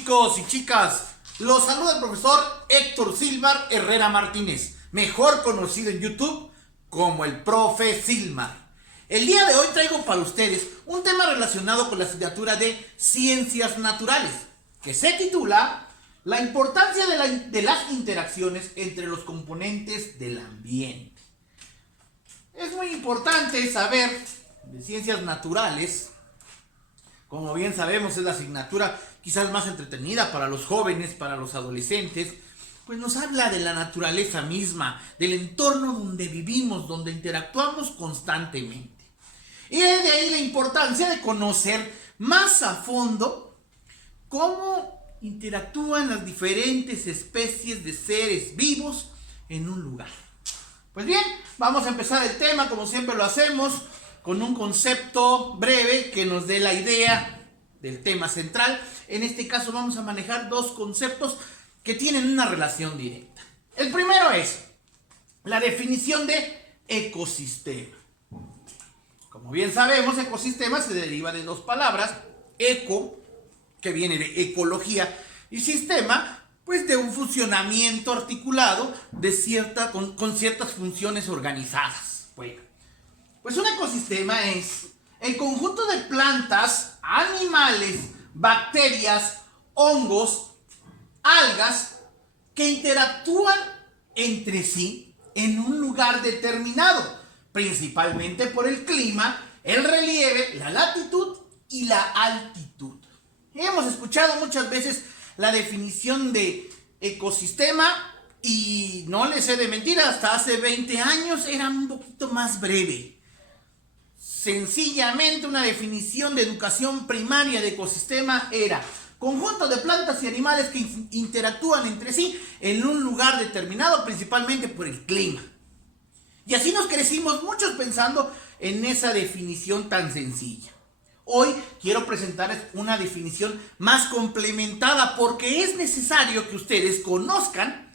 chicos y chicas? Los saluda el profesor Héctor Silmar Herrera Martínez, mejor conocido en YouTube como el Profe Silmar. El día de hoy traigo para ustedes un tema relacionado con la asignatura de Ciencias Naturales, que se titula La importancia de las interacciones entre los componentes del ambiente. Es muy importante saber de ciencias naturales. Como bien sabemos, es la asignatura quizás más entretenida para los jóvenes, para los adolescentes, pues nos habla de la naturaleza misma, del entorno donde vivimos, donde interactuamos constantemente. Y de ahí la importancia de conocer más a fondo cómo interactúan las diferentes especies de seres vivos en un lugar. Pues bien, vamos a empezar el tema como siempre lo hacemos, con un concepto breve que nos dé la idea del tema central. En este caso vamos a manejar dos conceptos que tienen una relación directa. El primero es la definición de ecosistema. Como bien sabemos, ecosistema se deriva de dos palabras: eco, que viene de ecología, y sistema, pues de un funcionamiento articulado de con ciertas funciones organizadas. Bueno, pues un ecosistema es el conjunto de plantas, animales, bacterias, hongos, algas que interactúan entre sí en un lugar determinado, principalmente por el clima, el relieve, la latitud y la altitud. Hemos escuchado muchas veces la definición de ecosistema y no les he de mentir, hasta hace 20 años era un poquito más breve. Sencillamente una definición de educación primaria de ecosistema era conjunto de plantas y animales que interactúan entre sí en un lugar determinado, principalmente por el clima. Y así nos crecimos muchos pensando en esa definición tan sencilla. Hoy quiero presentarles una definición más complementada porque es necesario que ustedes conozcan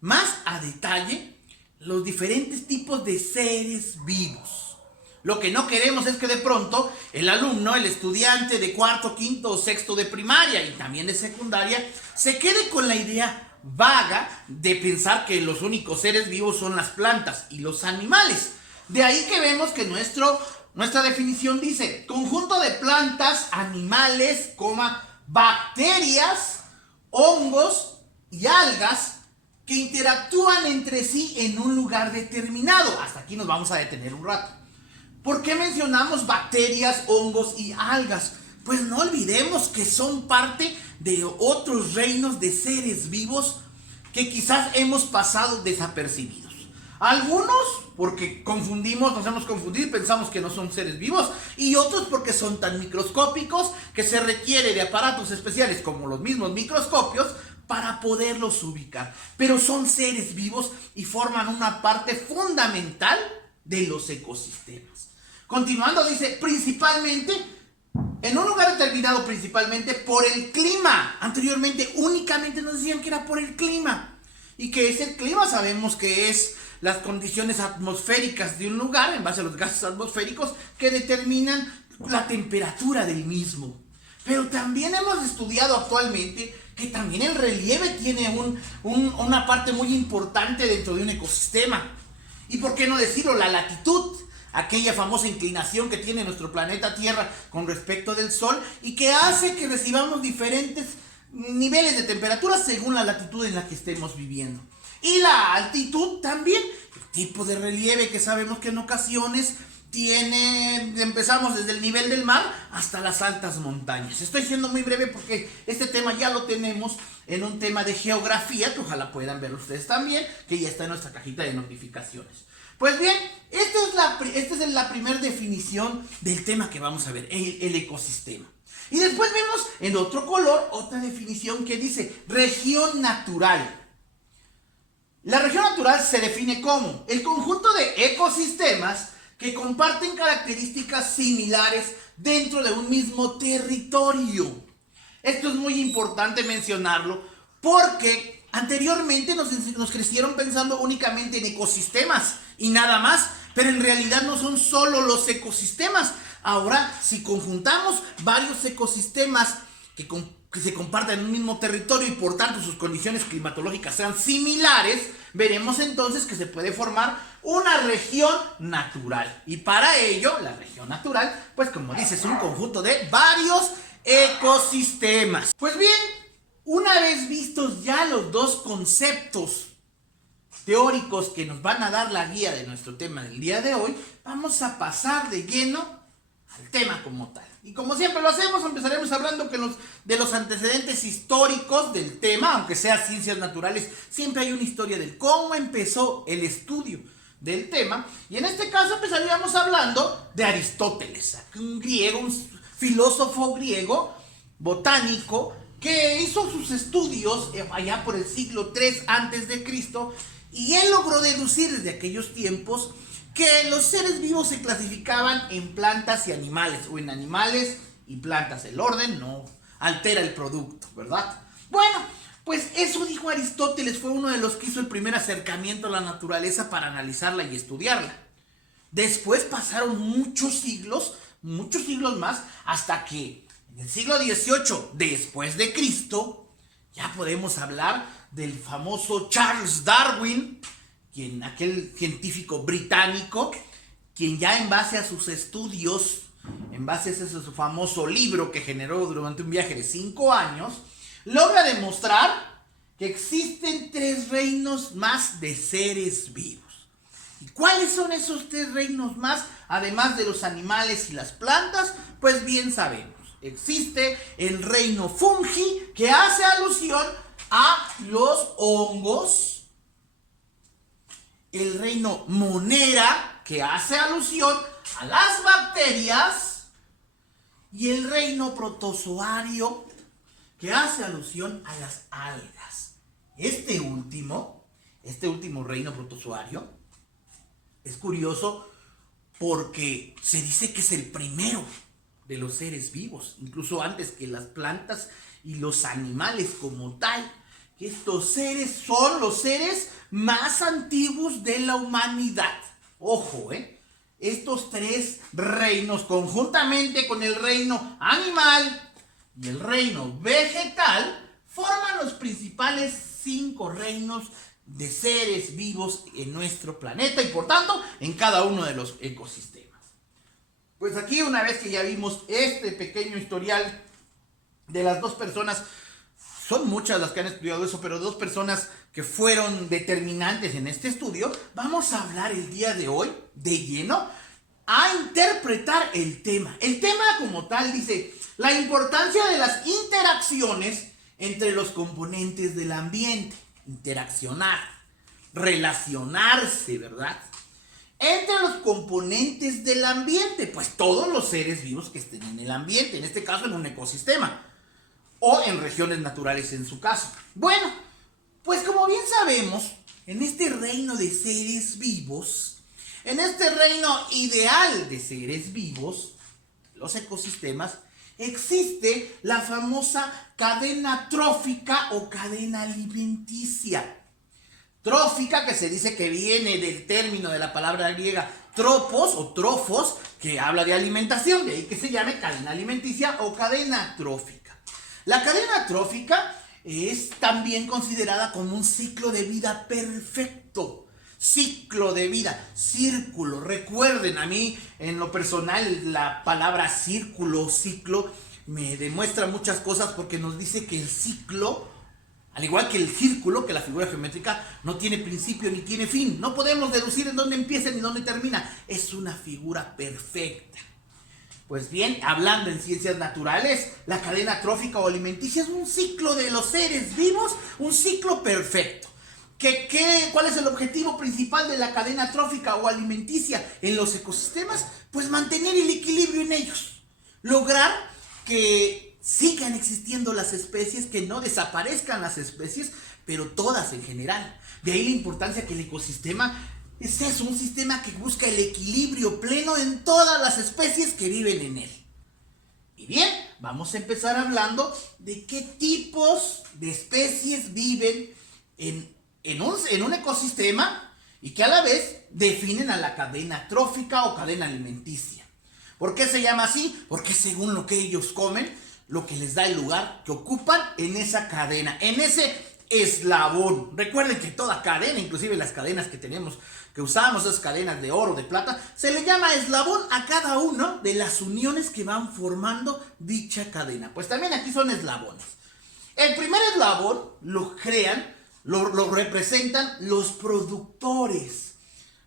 más a detalle los diferentes tipos de seres vivos. Lo que no queremos es que de pronto el alumno, el estudiante de cuarto, quinto o sexto de primaria y también de secundaria se quede con la idea vaga de pensar que los únicos seres vivos son las plantas y los animales. De ahí que vemos que nuestra definición dice conjunto de plantas, animales, bacterias, hongos y algas que interactúan entre sí en un lugar determinado. Hasta aquí nos vamos a detener un rato. ¿Por qué mencionamos bacterias, hongos y algas? Pues no olvidemos que son parte de otros reinos de seres vivos que quizás hemos pasado desapercibidos. Algunos porque nos hemos confundido y pensamos que no son seres vivos, y otros porque son tan microscópicos que se requiere de aparatos especiales como los mismos microscopios para poderlos ubicar. Pero son seres vivos y forman una parte fundamental de los ecosistemas. Continuando, dice principalmente, en un lugar determinado, principalmente por el clima. Anteriormente únicamente nos decían que era por el clima. Y que ese clima sabemos que es las condiciones atmosféricas de un lugar, en base a los gases atmosféricos, que determinan la temperatura del mismo. Pero también hemos estudiado actualmente que también el relieve tiene una parte muy importante dentro de un ecosistema. Y por qué no decirlo, la latitud, aquella famosa inclinación que tiene nuestro planeta Tierra con respecto del Sol y que hace que recibamos diferentes niveles de temperatura según la latitud en la que estemos viviendo. Y la altitud también, el tipo de relieve que sabemos que en ocasiones empezamos desde el nivel del mar hasta las altas montañas. Estoy siendo muy breve porque este tema ya lo tenemos en un tema de geografía, que ojalá puedan ver ustedes también, que ya está en nuestra cajita de notificaciones. Pues bien, esta es la primera definición del tema que vamos a ver, el ecosistema. Y después vemos en otro color otra definición que dice región natural. La región natural se define como el conjunto de ecosistemas que comparten características similares dentro de un mismo territorio. Esto es muy importante mencionarlo porque anteriormente nos crecieron pensando únicamente en ecosistemas y nada más, pero en realidad no son solo los ecosistemas. Ahora, si conjuntamos varios ecosistemas que que se compartan en un mismo territorio y por tanto sus condiciones climatológicas sean similares, veremos entonces que se puede formar una región natural. Y para ello, la región natural, pues como dice, es un conjunto de varios ecosistemas. Pues bien, una vez vistos ya los dos conceptos teóricos que nos van a dar la guía de nuestro tema del día de hoy, vamos a pasar de lleno al tema como tal. Y como siempre lo hacemos, empezaremos hablando de los antecedentes históricos del tema, aunque sea ciencias naturales, siempre hay una historia del cómo empezó el estudio del tema. Y en este caso empezaríamos hablando de Aristóteles, un griego, un filósofo griego, botánico, que hizo sus estudios allá por el siglo III a.C. y él logró deducir desde aquellos tiempos que los seres vivos se clasificaban en plantas y animales, o en animales y plantas. El orden no altera el producto, ¿verdad? Bueno, pues eso dijo Aristóteles, fue uno de los que hizo el primer acercamiento a la naturaleza para analizarla y estudiarla. Después pasaron muchos siglos más, hasta que en el siglo XVIII después de Cristo, ya podemos hablar del famoso Charles Darwin, aquel científico británico, quien ya en base a sus estudios, en base a ese su famoso libro que generó durante un viaje de 5 años, logra demostrar que existen 3 reinos más de seres vivos. ¿Y cuáles son esos 3 reinos más, además de los animales y las plantas? Pues bien sabemos, existe el reino fungi, que hace alusión a los hongos, el reino monera, que hace alusión a las bacterias, y el reino protozoario, que hace alusión a las algas. Este último reino protozoario es curioso porque se dice que es el primero de los seres vivos, incluso antes que las plantas y los animales como tal. Estos seres son los seres más antiguos de la humanidad. Ojo, estos 3 reinos, conjuntamente con el reino animal y el reino vegetal, forman los principales 5 reinos de seres vivos en nuestro planeta y por tanto en cada uno de los ecosistemas. Pues aquí, una vez que ya vimos este pequeño historial de las 2 personas, son muchas las que han estudiado eso, pero 2 personas que fueron determinantes en este estudio, vamos a hablar el día de hoy de lleno a interpretar el tema. El tema como tal dice la importancia de las interacciones entre los componentes del ambiente. Interaccionar, relacionarse, ¿verdad? Entre los componentes del ambiente, pues todos los seres vivos que estén en el ambiente, en este caso en un ecosistema, o en regiones naturales en su caso. Bueno, pues como bien sabemos, en este reino de seres vivos, en este reino ideal de seres vivos, los ecosistemas, existe la famosa cadena trófica o cadena alimenticia. Trófica, que se dice que viene del término de la palabra griega tropos o trofos, que habla de alimentación, de ahí que se llame cadena alimenticia o cadena trófica. La cadena trófica es también considerada como un ciclo de vida perfecto. Ciclo de vida, círculo. Recuerden, a mí en lo personal la palabra círculo, ciclo, me demuestra muchas cosas porque nos dice que el ciclo, al igual que el círculo, que la figura geométrica, no tiene principio ni tiene fin. No podemos deducir en dónde empieza ni dónde termina. Es una figura perfecta. Pues bien, hablando en ciencias naturales, la cadena trófica o alimenticia es un ciclo de los seres vivos, un ciclo perfecto. ¿Cuál es el objetivo principal de la cadena trófica o alimenticia en los ecosistemas? Pues mantener el equilibrio en ellos. Lograr que sigan existiendo las especies, que no desaparezcan las especies, pero todas en general. De ahí la importancia que el ecosistema es eso, un sistema que busca el equilibrio pleno en todas las especies que viven en él. Y bien, vamos a empezar hablando de qué tipos de especies viven en un ecosistema y que a la vez definen a la cadena trófica o cadena alimenticia. ¿Por qué se llama así? Porque según lo que ellos comen, lo que les da el lugar que ocupan en esa cadena, en ese eslabón. Recuerden que toda cadena, inclusive las cadenas que tenemos, que usamos, esas cadenas de oro, de plata, se le llama eslabón a cada una de las uniones que van formando dicha cadena. Pues también aquí son eslabones. El primer eslabón lo crean, lo representan los productores,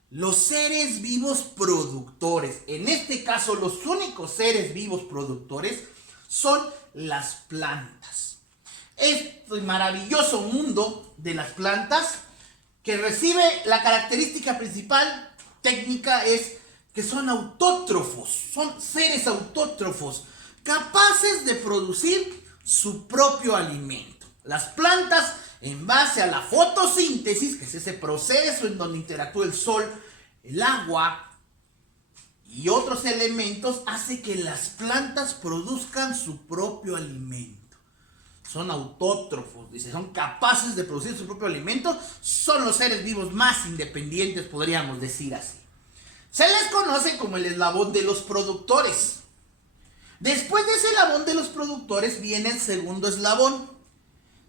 los seres vivos productores. En este caso, los únicos seres vivos productores son las plantas. Este maravilloso mundo de las plantas, que recibe la característica principal técnica, es que son autótrofos, son seres autótrofos, capaces de producir su propio alimento. Las plantas, en base a la fotosíntesis, que es ese proceso en donde interactúa el sol, el agua y otros elementos, hace que las plantas produzcan su propio alimento. Son autótrofos, dice, son capaces de producir su propio alimento, son los seres vivos más independientes, podríamos decir así. Se les conoce como el eslabón de los productores. Después de ese eslabón de los productores viene el segundo eslabón,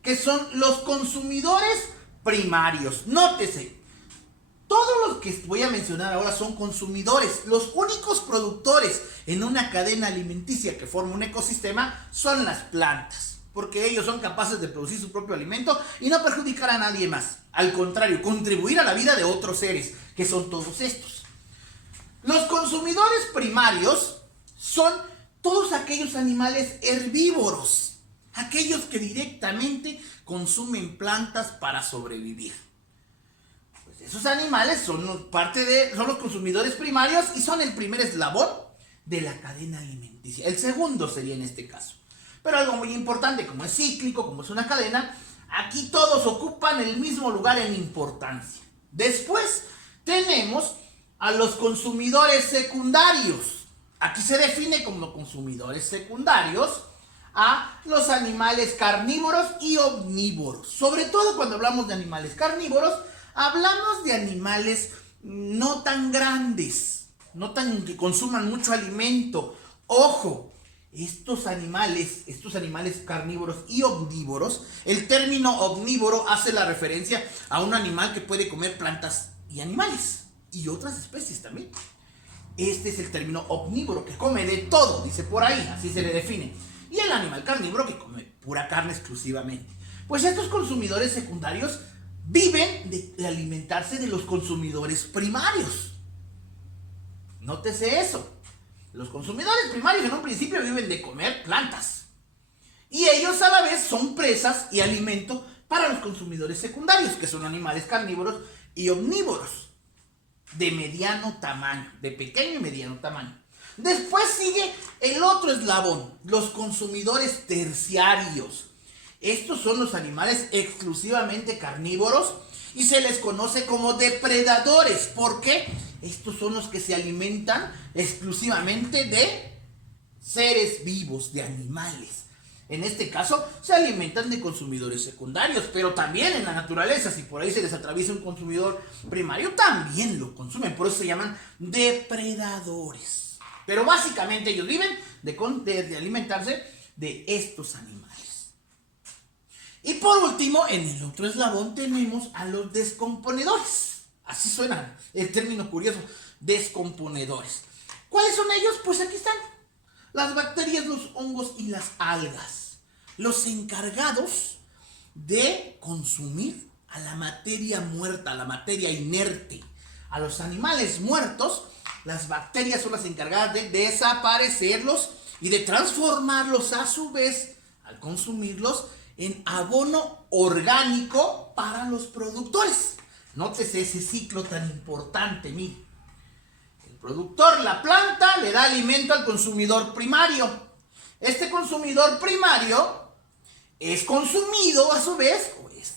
que son los consumidores primarios. Nótese, todos los que voy a mencionar ahora son consumidores. Los únicos productores en una cadena alimenticia que forma un ecosistema son las plantas, porque ellos son capaces de producir su propio alimento y no perjudicar a nadie más. Al contrario, contribuir a la vida de otros seres, que son todos estos. Los consumidores primarios son todos aquellos animales herbívoros, aquellos que directamente consumen plantas para sobrevivir. Pues esos animales son los consumidores primarios y son el primer eslabón de la cadena alimenticia. El segundo sería en este caso. Pero algo muy importante, como es cíclico, como es una cadena, aquí todos ocupan el mismo lugar en importancia. Después tenemos a los consumidores secundarios. Aquí se define como consumidores secundarios a los animales carnívoros y omnívoros. Sobre todo cuando hablamos de animales carnívoros, hablamos de animales no tan grandes, no tan que consuman mucho alimento. Ojo, estos animales carnívoros y omnívoros, el término omnívoro hace la referencia a un animal que puede comer plantas y animales y otras especies también. Este es el término omnívoro, que come de todo, dice por ahí, así se le define. Y el animal carnívoro, que come pura carne exclusivamente. Pues estos consumidores secundarios viven de alimentarse de los consumidores primarios. Nótese eso. Los consumidores primarios en un principio viven de comer plantas. Y ellos a la vez son presas y alimento para los consumidores secundarios, que son animales carnívoros y omnívoros, de mediano tamaño, de pequeño y mediano tamaño. Después sigue el otro eslabón, los consumidores terciarios. Estos son los animales exclusivamente carnívoros y se les conoce como depredadores. ¿Por qué? Estos son los que se alimentan exclusivamente de seres vivos, de animales. En este caso, se alimentan de consumidores secundarios, pero también en la naturaleza, si por ahí se les atraviesa un consumidor primario, también lo consumen. Por eso se llaman depredadores. Pero básicamente ellos viven de alimentarse de estos animales. Y por último, en el otro eslabón tenemos a los descomponedores. Así suena el término curioso, descomponedores. ¿Cuáles son ellos? Pues aquí están. Las bacterias, los hongos y las algas. Los encargados de consumir a la materia muerta, a la materia inerte. A los animales muertos, las bacterias son las encargadas de desaparecerlos y de transformarlos a su vez, al consumirlos, en abono orgánico para los productores. Nótese ese ciclo tan importante, mire. El productor, la planta, le da alimento al consumidor primario. Este consumidor primario es consumido a su vez, o es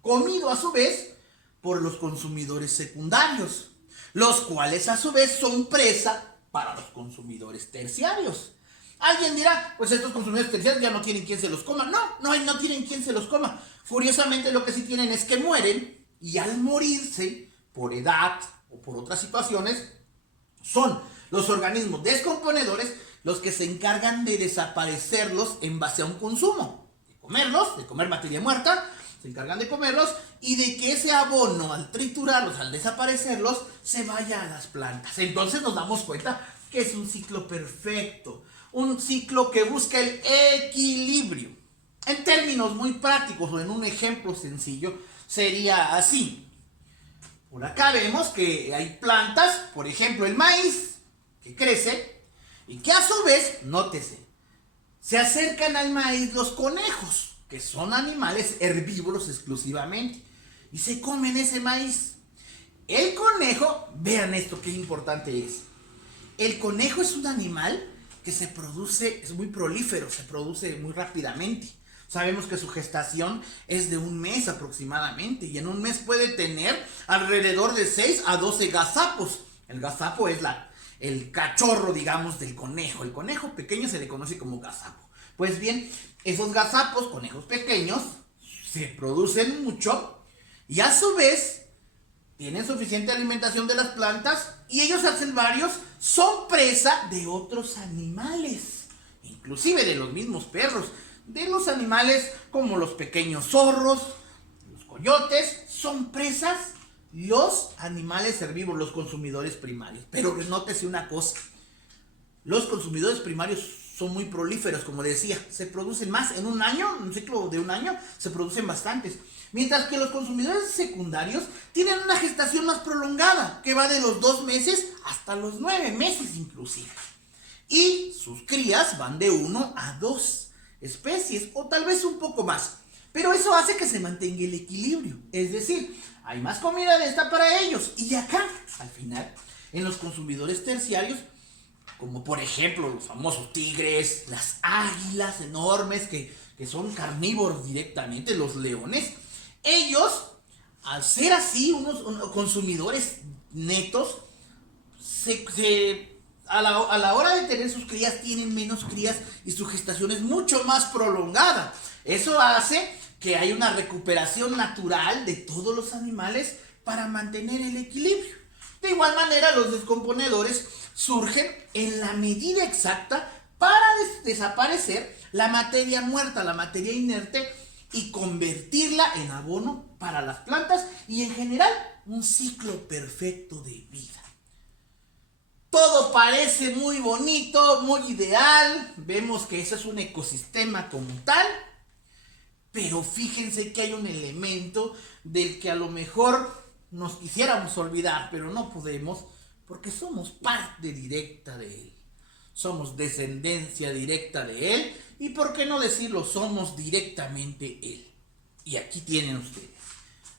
comido a su vez, por los consumidores secundarios, los cuales a su vez son presa para los consumidores terciarios. Alguien dirá, pues estos consumidores terciarios ya no tienen quien se los coma. No tienen quien se los coma. Curiosamente, lo que sí tienen es que mueren, y al morirse, por edad o por otras situaciones, son los organismos descomponedores los que se encargan de desaparecerlos en base a un consumo, de comerlos, de comer materia muerta, se encargan de comerlos y de que ese abono al triturarlos, al desaparecerlos, se vaya a las plantas. Entonces nos damos cuenta que es un ciclo perfecto, un ciclo que busca el equilibrio. En términos muy prácticos o en un ejemplo sencillo, sería así. Por acá vemos que hay plantas, por ejemplo el maíz, que crece y que a su vez, nótese, se acercan al maíz los conejos, que son animales herbívoros exclusivamente, y se comen ese maíz. El conejo, vean esto, qué importante es. El conejo es un animal que se produce, es muy prolífero, se produce muy rápidamente. Sabemos que su gestación es de un mes aproximadamente, y en un mes puede tener alrededor de 6 a 12 gazapos. El gazapo es el cachorro, digamos, del conejo. El conejo pequeño se le conoce como gazapo. Pues bien, esos gazapos, conejos pequeños, se producen mucho y a su vez tienen suficiente alimentación de las plantas y ellos al ser varios son presa de otros animales, inclusive de los mismos perros, de los animales como los pequeños zorros, los coyotes, son presas los animales herbívoros, los consumidores primarios. Pero nótese una cosa, los consumidores primarios son muy prolíferos, como decía, se producen más en un año, en un ciclo de un año, se producen bastantes. Mientras que los consumidores secundarios tienen una gestación más prolongada, que va de los 2 meses hasta los 9 meses inclusive. Y sus crías van de 1 a 2 especies, o tal vez un poco más. Pero eso hace que se mantenga el equilibrio, es decir, hay más comida de esta para ellos. Y acá, al final, en los consumidores terciarios, como por ejemplo los famosos tigres, las águilas enormes que son carnívoros directamente, los leones, ellos, al ser así unos consumidores netos, a la hora de tener sus crías tienen menos crías y su gestación es mucho más prolongada. Eso hace que haya una recuperación natural de todos los animales para mantener el equilibrio. De igual manera, los descomponedores surgen en la medida exacta para desaparecer la materia muerta, la materia inerte, y convertirla en abono para las plantas y en general un ciclo perfecto de vida. Todo parece muy bonito, muy ideal, vemos que ese es un ecosistema como tal, pero fíjense que hay un elemento del que a lo mejor nos quisiéramos olvidar, pero no podemos, porque somos parte directa de él. Somos descendencia directa de él, y por qué no decirlo, somos directamente él. Y aquí tienen ustedes.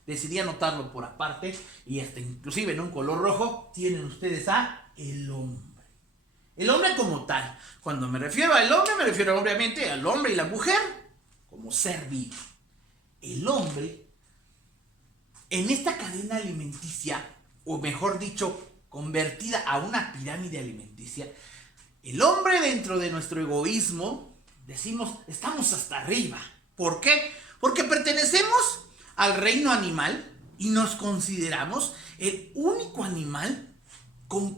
Decidí anotarlo por aparte, y hasta inclusive en un color rojo, tienen ustedes a el hombre. El hombre como tal. Cuando me refiero al hombre, me refiero obviamente al hombre y la mujer como ser vivo. El hombre, en esta cadena alimenticia, o mejor dicho, convertida a una pirámide alimenticia, el hombre, dentro de nuestro egoísmo, decimos, estamos hasta arriba. ¿Por qué? Porque pertenecemos al reino animal y nos consideramos el único animal con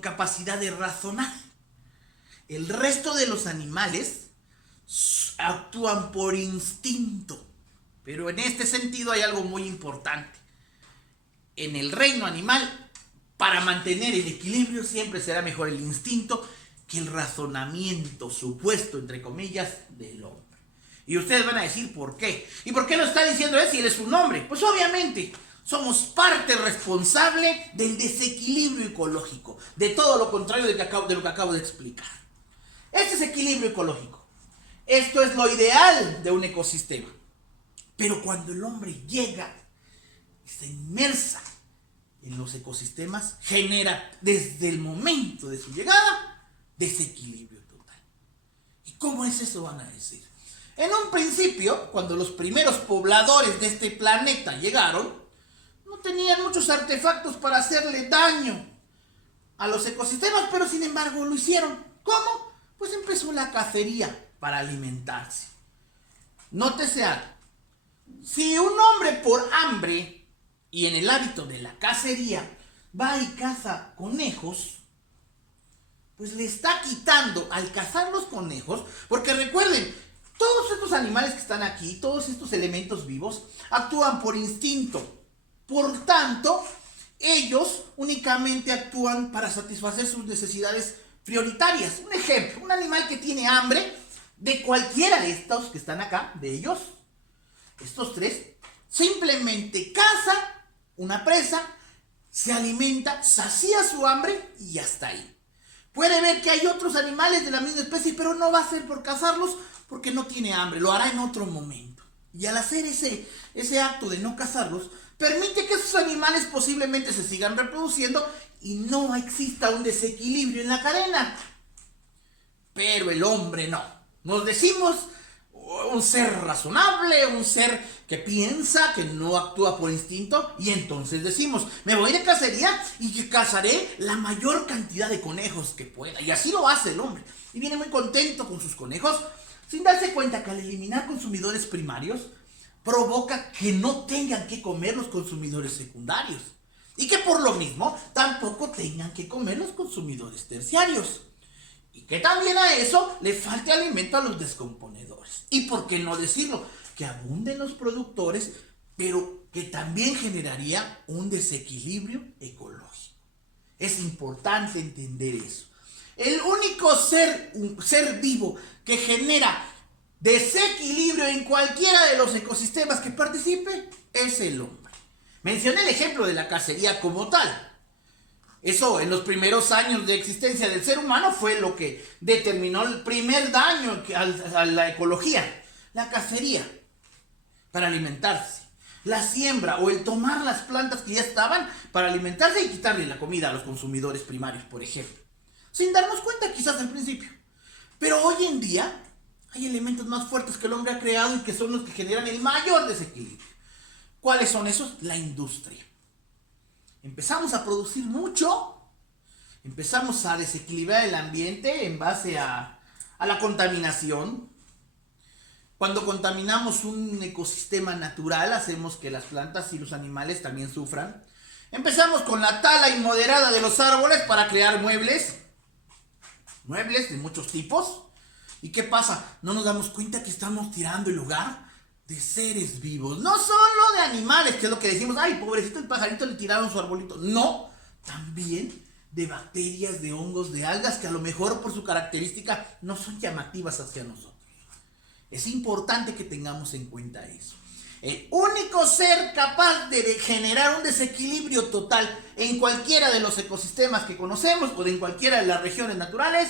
capacidad de razonar. El resto de los animales actúan por instinto. Pero en este sentido hay algo muy importante. En el reino animal, para mantener el equilibrio, siempre será mejor el instinto que el razonamiento supuesto, entre comillas, del hombre. Y ustedes van a decir, ¿por qué? ¿Y por qué lo está diciendo él si él es un hombre? Pues obviamente, somos parte responsable del desequilibrio ecológico, de todo lo contrario de lo que acabo de explicar. Este es equilibrio ecológico. Esto es lo ideal de un ecosistema. Pero cuando el hombre llega y se inmersa en los ecosistemas, genera desde el momento de su llegada desequilibrio total. ¿Y cómo es eso? Van a decir. En un principio, cuando los primeros pobladores de este planeta llegaron, no tenían muchos artefactos para hacerle daño a los ecosistemas, pero sin embargo lo hicieron. ¿Cómo? Pues empezó la cacería para alimentarse. Nótese algo. Si un hombre por hambre y en el hábito de la cacería va y caza conejos, pues le está quitando al cazar los conejos, porque recuerden, todos estos animales que están aquí, todos estos elementos vivos, actúan por instinto. Por tanto, ellos únicamente actúan para satisfacer sus necesidades prioritarias. Un ejemplo, un animal que tiene hambre, de cualquiera de estos que están acá, de ellos, estos tres, simplemente caza una presa, se alimenta, sacía su hambre y ya está ahí. Puede ver que hay otros animales de la misma especie, pero no va a ser por cazarlos porque no tiene hambre, lo hará en otro momento. Y al hacer ese acto de no cazarlos, permite que esos animales posiblemente se sigan reproduciendo y no exista un desequilibrio en la cadena. Pero el hombre no. Nos decimos un ser razonable, un ser que piensa, que no actúa por instinto, y entonces decimos, me voy de cacería y que cazaré la mayor cantidad de conejos que pueda. Y así lo hace el hombre. Y viene muy contento con sus conejos, sin darse cuenta que al eliminar consumidores primarios, provoca que no tengan que comer los consumidores secundarios. Y que por lo mismo, tampoco tengan que comer los consumidores terciarios. Y que también a eso le falte alimento a los descomponedores. Y por qué no decirlo, que abunden los productores, pero que también generaría un desequilibrio ecológico. Es importante entender eso. El único ser vivo que genera desequilibrio en cualquiera de los ecosistemas que participe es el hombre. Mencioné el ejemplo de la cacería como tal. Eso en los primeros años de existencia del ser humano fue lo que determinó el primer daño a la ecología. La cacería para alimentarse. La siembra o el tomar las plantas que ya estaban para alimentarse y quitarle la comida a los consumidores primarios, por ejemplo. Sin darnos cuenta quizás al principio. Pero hoy en día hay elementos más fuertes que el hombre ha creado y que son los que generan el mayor desequilibrio. ¿Cuáles son esos? La industria. Empezamos a producir mucho, empezamos a desequilibrar el ambiente en base a la contaminación. Cuando contaminamos un ecosistema natural, hacemos que las plantas y los animales también sufran. Empezamos con la tala inmoderada de los árboles para crear muebles de muchos tipos. ¿Y qué pasa? No nos damos cuenta que estamos tirando el hogar de seres vivos, no solo de animales, que es lo que decimos, ay, pobrecito el pajarito, le tiraron su arbolito. No, también de bacterias, de hongos, de algas que a lo mejor por su característica no son llamativas hacia nosotros. Es importante que tengamos en cuenta eso. El único ser capaz de generar un desequilibrio total en cualquiera de los ecosistemas que conocemos o en cualquiera de las regiones naturales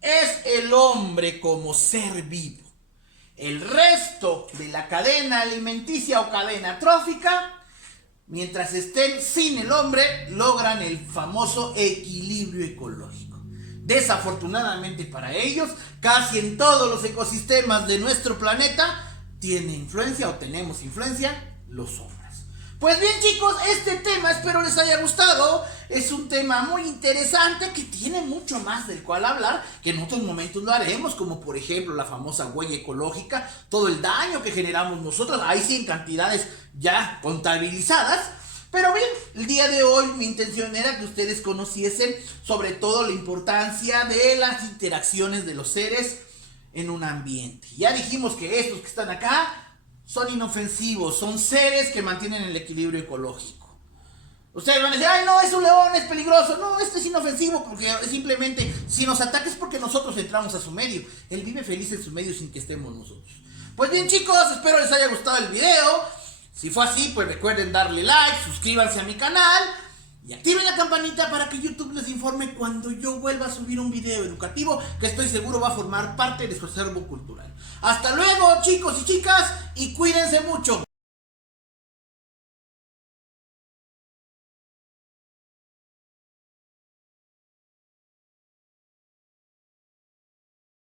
es el hombre como ser vivo. El resto de la cadena alimenticia o cadena trófica, mientras estén sin el hombre, logran el famoso equilibrio ecológico. Desafortunadamente para ellos, casi en todos los ecosistemas de nuestro planeta tiene influencia o tenemos influencia los hombres. Pues bien, chicos, este tema espero les haya gustado. Es un tema muy interesante que tiene mucho más del cual hablar, que en otros momentos lo haremos, como por ejemplo la famosa huella ecológica, todo el daño que generamos nosotros, ahí sí en cantidades ya contabilizadas. Pero bien, el día de hoy mi intención era que ustedes conociesen sobre todo la importancia de las interacciones de los seres en un ambiente. Ya dijimos que estos que están acá son inofensivos, son seres que mantienen el equilibrio ecológico. Ustedes van a decir, ay no, es un león, es peligroso. No, este es inofensivo porque simplemente si nos ataca es porque nosotros entramos a su medio. Él vive feliz en su medio sin que estemos nosotros. Pues bien, chicos, espero les haya gustado el video. Si fue así, pues recuerden darle like, suscríbanse a mi canal y activen la campanita para que YouTube les informe cuando yo vuelva a subir un video educativo que estoy seguro va a formar parte de su acervo cultural. Hasta luego, chicos y chicas, y cuídense mucho.